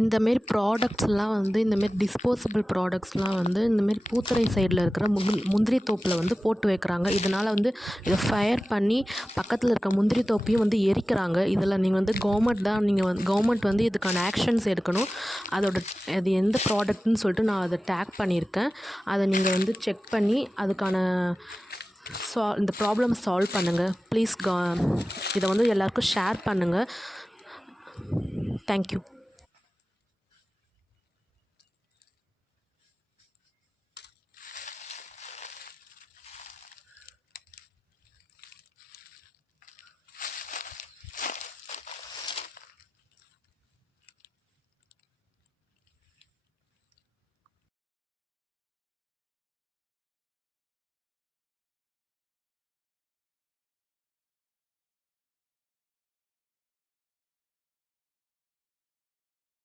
இந்தமாரி ப்ராடக்ட்ஸ்லாம் வந்து இந்தமாரி டிஸ்போசபிள் ப்ராடக்ட்ஸ்லாம் வந்து இந்தமாரி பூத்துறை சைடில் இருக்கிற முந்திரி தோப்பில் வந்து போட்டு வைக்கிறாங்க. இதனால் வந்து இதை ஃபயர் பண்ணி பக்கத்தில் இருக்க முந்திரி தோப்பையும் வந்து எரிக்கிறாங்க. இதில் நீங்கள் வந்து கவர்மெண்ட் வந்து இதுக்கான ஆக்ஷன்ஸ் எடுக்கணும். அது எந்த ப்ராடக்ட்னு சொல்லிட்டு நான் அதை டேக் பண்ணியிருக்கேன். அதை நீங்கள் வந்து செக் பண்ணி அதுக்கான இந்த ப்ராப்ளம் சால்வ் பண்ணுங்கள் ப்ளீஸ். இதை வந்து எல்லாருக்கும் ஷேர் பண்ணுங்கள். தேங்க்யூ.